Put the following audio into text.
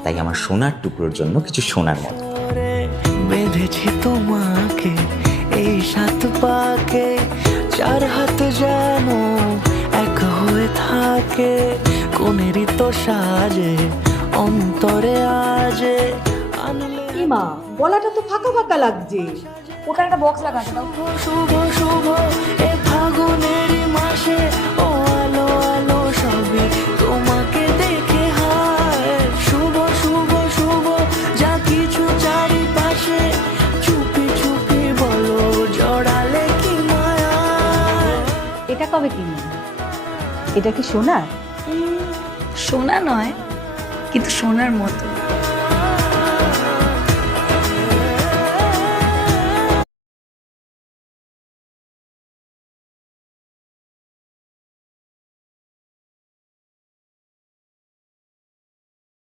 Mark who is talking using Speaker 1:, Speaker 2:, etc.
Speaker 1: তাই আমার সোনার টুকরোর জন্য কিছু সোনার মতো।
Speaker 2: বেঁধেছি তোমাকে এই সাত পাকে, চার হাত যেন এক হয়ে থাকে, কোনেরই তো সাজে অন্তরে আজে আনলে
Speaker 3: মা গলাটা তো ফাঁকা ফাঁকা লাগছে।
Speaker 4: ওটা একটা বক্স লাগাতে দাও।
Speaker 2: শুভ শুভ এ ফাগুনের মাসে, ও আলো আলো সবে তোমাকে দেখে হায়, শুভ শুভ শুভ যা কিছু চারিপাশে, চুপি চুপি বলো জড়ালে কি মায়া।
Speaker 4: এটা কবে কিনলি? এটা কি সোনার?
Speaker 5: সোনা নয়, কিন্তু সোনার মতো।